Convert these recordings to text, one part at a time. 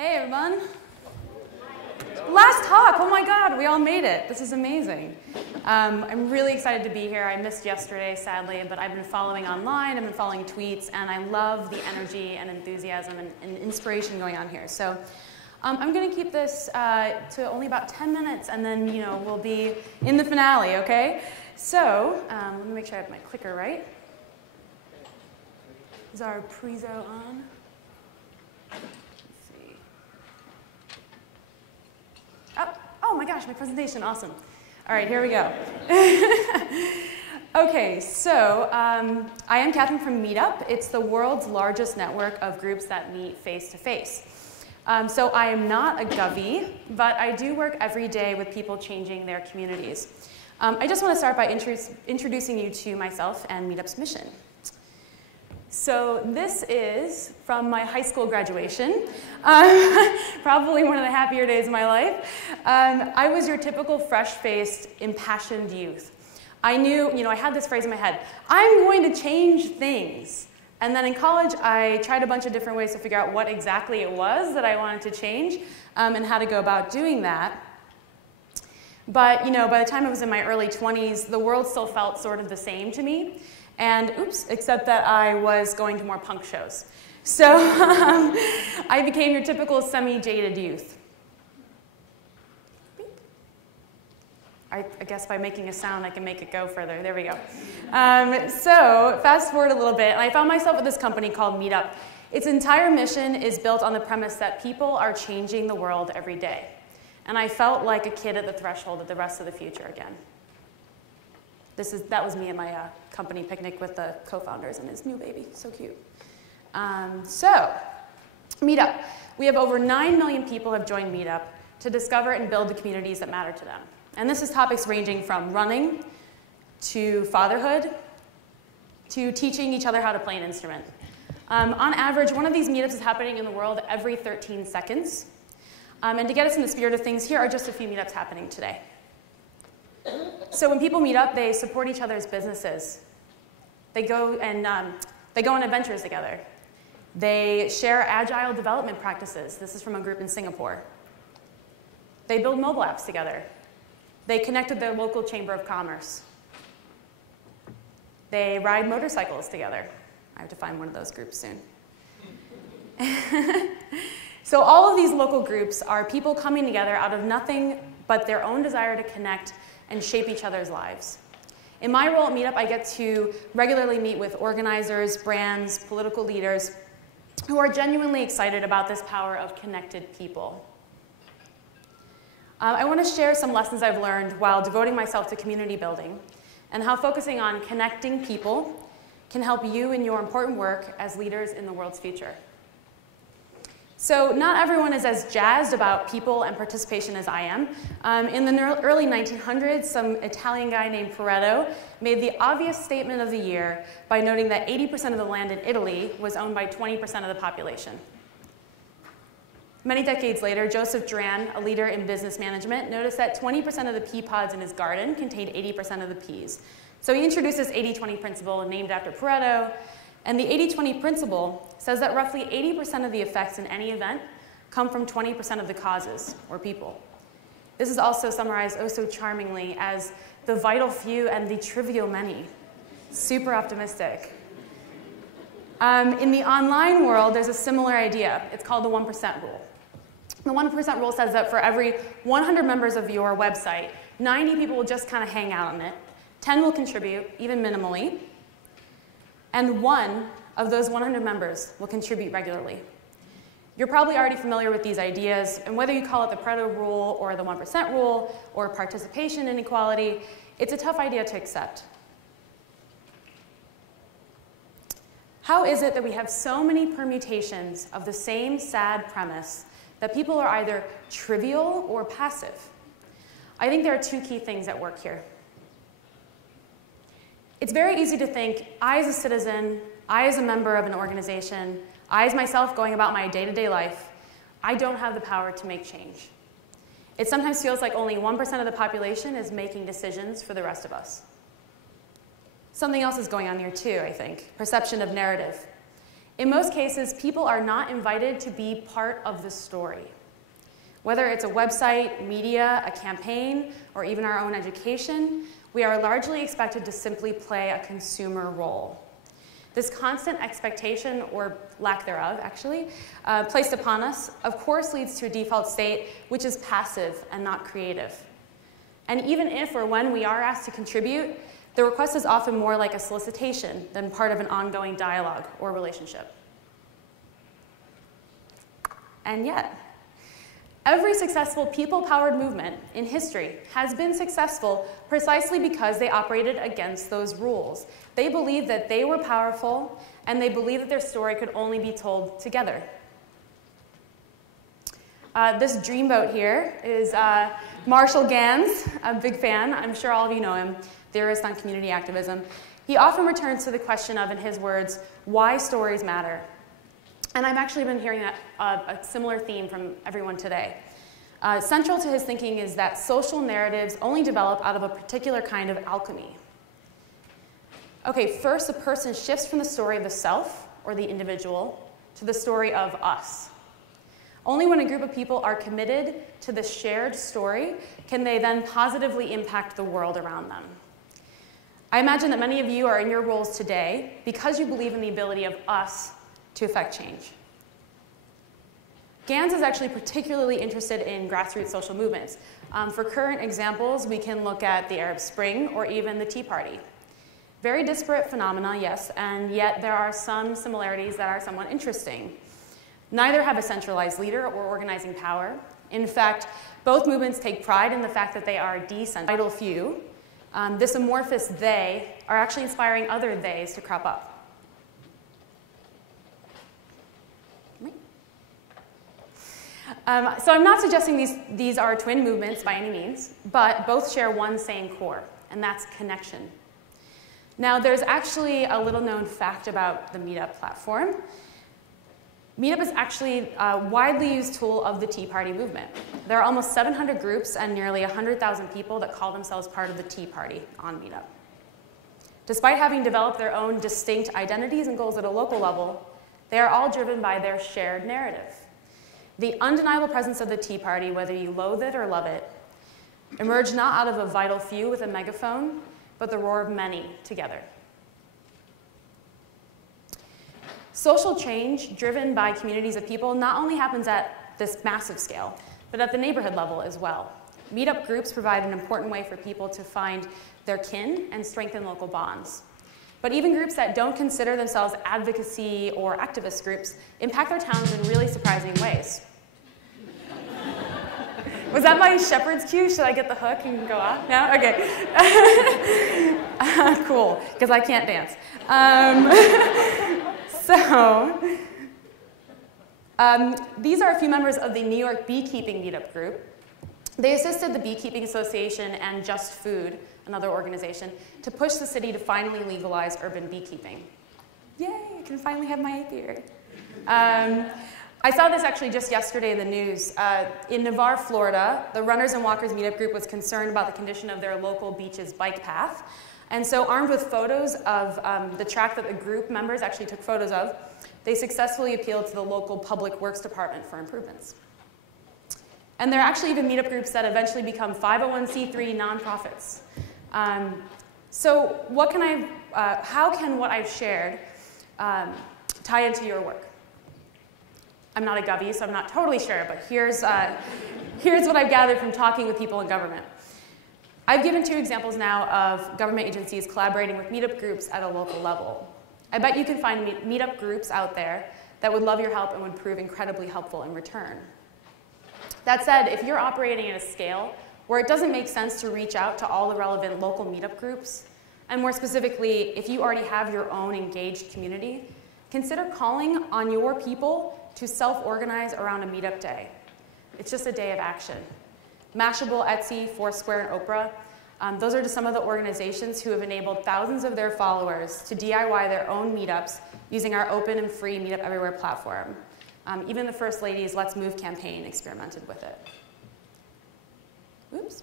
Hey, everyone. Last talk, oh my God, we all made it. This is amazing. I'm really excited to be here. I missed yesterday, sadly, but I've been following online, I've been following tweets, and I love the energy and enthusiasm and inspiration going on here. So I'm going to keep this to only about 10 minutes, and then we'll be in the finale, okay? So let me make sure I have my clicker right. Is our prezo on? Oh my gosh, my presentation, awesome. All right, here we go. Okay, so I am Kathryn from Meetup. It's the world's largest network of groups that meet face-to-face. So I am not a govie, but I do work every day with people changing their communities. I just want to start by introducing you to myself and Meetup's mission. So this is from my high school graduation, probably one of the happier days of my life. I was your typical fresh-faced, impassioned youth. I knew, I had this phrase in my head, I'm going to change things. And then in college, I tried a bunch of different ways to figure out what exactly it was that I wanted to change and how to go about doing that. But by the time I was in my early 20s, the world still felt sort of the same to me. And oops, except that I was going to more punk shows. So I became your typical semi-jaded youth. I guess by making a sound, I can make it go further. There we go. So fast forward a little bit, and I found myself with this company called Meetup. Its entire mission is built on the premise that people are changing the world every day. And I felt like a kid at the threshold of the rest of the future again. That was me at my company picnic with the co-founders and his new baby. So cute. So, Meetup. We have over 9 million people have joined Meetup to discover and build the communities that matter to them. And this is topics ranging from running to fatherhood to teaching each other how to play an instrument. On average, one of these meetups is happening in the world every 13 seconds. And to get us in the spirit of things, here are just a few meetups happening today. So when people meet up, they support each other's businesses. They go on adventures together. They share agile development practices. This is from a group in Singapore. They build mobile apps together. They connect with their local chamber of commerce. They ride motorcycles together. I have to find one of those groups soon. So all of these local groups are people coming together out of nothing but their own desire to connect and shape each other's lives. In my role at Meetup, I get to regularly meet with organizers, brands, political leaders who are genuinely excited about this power of connected people. I want to share some lessons I've learned while devoting myself to community building and how focusing on connecting people can help you in your important work as leaders in the world's future. So not everyone is as jazzed about people and participation as I am. In the early 1900s, some Italian guy named Pareto made the obvious statement of the year by noting that 80% of the land in Italy was owned by 20% of the population. Many decades later, Joseph Duran, a leader in business management, noticed that 20% of the pea pods in his garden contained 80% of the peas. So he introduced this 80-20 principle named after Pareto. And the 80-20 principle says that roughly 80% of the effects in any event come from 20% of the causes, or people. This is also summarized oh so charmingly as the vital few and the trivial many. Super optimistic. In the online world, there's a similar idea. It's called the 1% rule. The 1% rule says that for every 100 members of your website, 90 people will just kind of hang out on it, 10 will contribute, even minimally, and 1 of those 100 members will contribute regularly. You're probably already familiar with these ideas, and whether you call it the Pareto rule or the 1% rule or participation inequality, it's a tough idea to accept. How is it that we have so many permutations of the same sad premise that people are either trivial or passive? I think there are 2 key things at work here. It's very easy to think, I as a citizen, I as a member of an organization, I as myself going about my day-to-day life, I don't have the power to make change. It sometimes feels like only 1% of the population is making decisions for the rest of us. Something else is going on here too, I think, perception of narrative. In most cases, people are not invited to be part of the story. Whether it's a website, media, a campaign, or even our own education, we are largely expected to simply play a consumer role. This constant expectation, or lack thereof actually, placed upon us, of course leads to a default state which is passive and not creative. And even if or when we are asked to contribute, the request is often more like a solicitation than part of an ongoing dialogue or relationship. And yet, every successful people-powered movement in history has been successful precisely because they operated against those rules. They believed that they were powerful, and they believed that their story could only be told together. This dreamboat here is Marshall Gans, a big fan. I'm sure all of you know him, theorist on community activism. He often returns to the question of, in his words, why stories matter. And I've actually been hearing that, a similar theme from everyone today. Central to his thinking is that social narratives only develop out of a particular kind of alchemy. Okay, first a person shifts from the story of the self, or the individual, to the story of us. Only when a group of people are committed to the shared story can they then positively impact the world around them. I imagine that many of you are in your roles today because you believe in the ability of us to affect change. Gans is actually particularly interested in grassroots social movements. For current examples, we can look at the Arab Spring or even the Tea Party. Very disparate phenomena, yes, and yet there are some similarities that are somewhat interesting. Neither have a centralized leader or organizing power. In fact, both movements take pride in the fact that they are decentralized. Few. This amorphous they are actually inspiring other theys to crop up. So I'm not suggesting these are twin movements by any means, but both share one same core, and that's connection. Now, there's actually a little known fact about the Meetup platform. Meetup is actually a widely used tool of the Tea Party movement. There are almost 700 groups and nearly 100,000 people that call themselves part of the Tea Party on Meetup. Despite having developed their own distinct identities and goals at a local level, they are all driven by their shared narrative. The undeniable presence of the Tea Party, whether you loathe it or love it, emerged not out of a vital few with a megaphone, but the roar of many together. Social change driven by communities of people not only happens at this massive scale, but at the neighborhood level as well. Meetup groups provide an important way for people to find their kin and strengthen local bonds. But even groups that don't consider themselves advocacy or activist groups impact their towns in really surprising ways. Was that my shepherd's cue? Should I get the hook and go off? No? Okay. Cool, because I can't dance. These are a few members of the New York Beekeeping Meetup group. They assisted the Beekeeping Association and Just Food, another organization, to push the city to finally legalize urban beekeeping. Yay, I can finally have my apiary. I saw this actually just yesterday in the news. In Navarre, Florida, the Runners and Walkers Meetup group was concerned about the condition of their local beach's bike path. And so armed with photos of the track that the group members actually took photos of, they successfully appealed to the local public works department for improvements. And there are actually even meetup groups that eventually become 501c3 nonprofits. So how can what I've shared tie into your work? I'm not a govie, so I'm not totally sure, but here's what I've gathered from talking with people in government. I've given 2 examples now of government agencies collaborating with meetup groups at a local level. I bet you can find meetup groups out there that would love your help and would prove incredibly helpful in return. That said, if you're operating at a scale where it doesn't make sense to reach out to all the relevant local meetup groups, and more specifically, if you already have your own engaged community, consider calling on your people to self-organize around a meetup day. It's just a day of action. Mashable, Etsy, Foursquare, and Oprah, those are just some of the organizations who have enabled thousands of their followers to DIY their own meetups using our open and free Meetup Everywhere platform. Even the First Lady's Let's Move campaign experimented with it. Oops.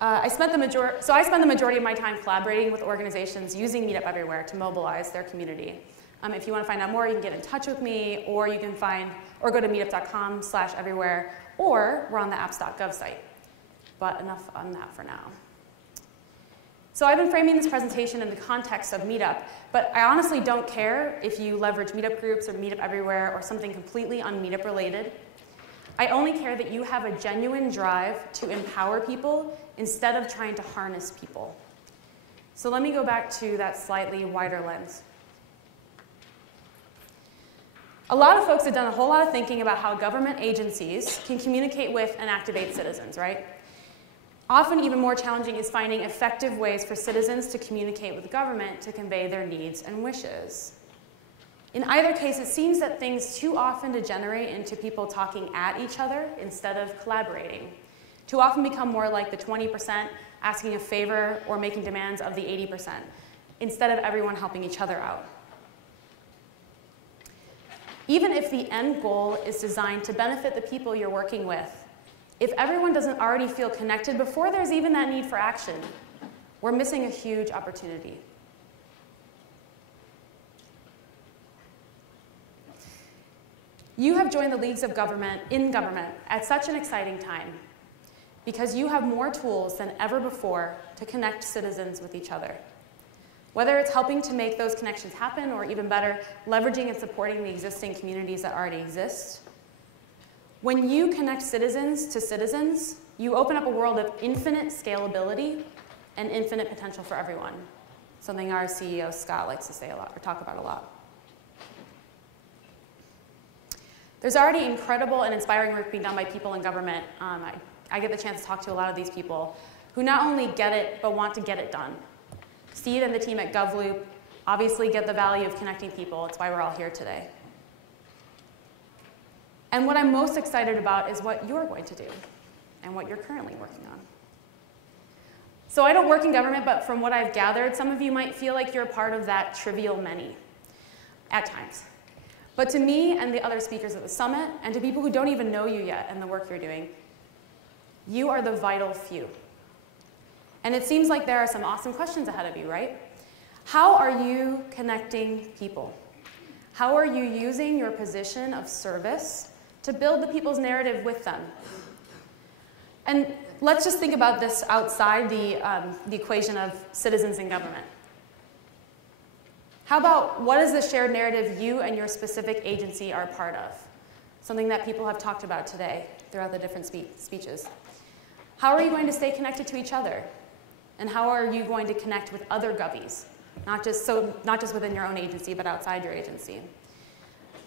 I spend the majority of my time collaborating with organizations using Meetup Everywhere to mobilize their community. If you want to find out more, you can get in touch with me, or you can or go to meetup.com/everywhere, or we're on the apps.gov site. But enough on that for now. So I've been framing this presentation in the context of Meetup, but I honestly don't care if you leverage Meetup groups or Meetup Everywhere or something completely un-Meetup related. I only care that you have a genuine drive to empower people instead of trying to harness people. So let me go back to that slightly wider lens. A lot of folks have done a whole lot of thinking about how government agencies can communicate with and activate citizens, right? Often even more challenging is finding effective ways for citizens to communicate with government to convey their needs and wishes. In either case, it seems that things too often degenerate into people talking at each other instead of collaborating. Too often become more like the 20% asking a favor or making demands of the 80%, instead of everyone helping each other out. Even if the end goal is designed to benefit the people you're working with, if everyone doesn't already feel connected before there's even that need for action, we're missing a huge opportunity. You have joined the leagues of government in government at such an exciting time because you have more tools than ever before to connect citizens with each other. Whether it's helping to make those connections happen, or even better, leveraging and supporting the existing communities that already exist. When you connect citizens to citizens, you open up a world of infinite scalability and infinite potential for everyone. Something our CEO, Scott, likes to say a lot, or talk about a lot. There's already incredible and inspiring work being done by people in government. I get the chance to talk to a lot of these people who not only get it, but want to get it done. Steve and the team at GovLoop obviously get the value of connecting people. It's why we're all here today. And what I'm most excited about is what you're going to do and what you're currently working on. So I don't work in government, but from what I've gathered, some of you might feel like you're a part of that trivial many at times. But to me and the other speakers at the summit, and to people who don't even know you yet and the work you're doing, you are the vital few. And it seems like there are some awesome questions ahead of you, right? How are you connecting people? How are you using your position of service to build the people's narrative with them? And let's just think about this outside the equation of citizens and government. How about what is the shared narrative you and your specific agency are part of? Something that people have talked about today throughout the different speeches. How are you going to stay connected to each other? And how are you going to connect with other govies? Not just within your own agency, but outside your agency.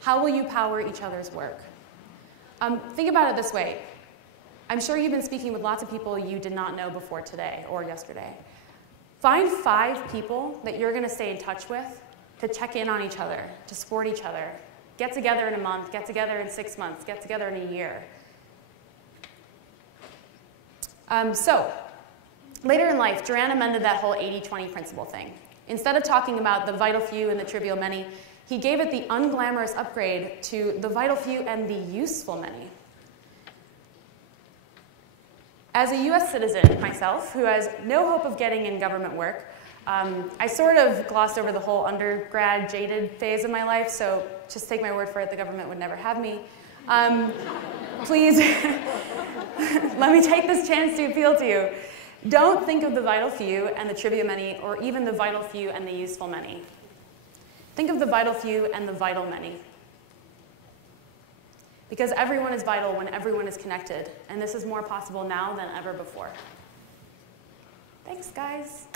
How will you power each other's work? Think about it this way. I'm sure you've been speaking with lots of people you did not know before today or yesterday. Find 5 people that you're going to stay in touch with to check in on each other, to support each other. Get together in a month, get together in 6 months, get together in a year. So later in life, Duran amended that whole 80-20 principle thing. Instead of talking about the vital few and the trivial many, he gave it the unglamorous upgrade to the vital few and the useful many. As a US citizen myself, who has no hope of getting in government work, I sort of glossed over the whole undergrad jaded phase of my life, so just take my word for it, the government would never have me. Please, let me take this chance to appeal to you. Don't think of the vital few and the trivial many, or even the vital few and the useful many. Think of the vital few and the vital many. Because everyone is vital when everyone is connected, and this is more possible now than ever before. Thanks, guys.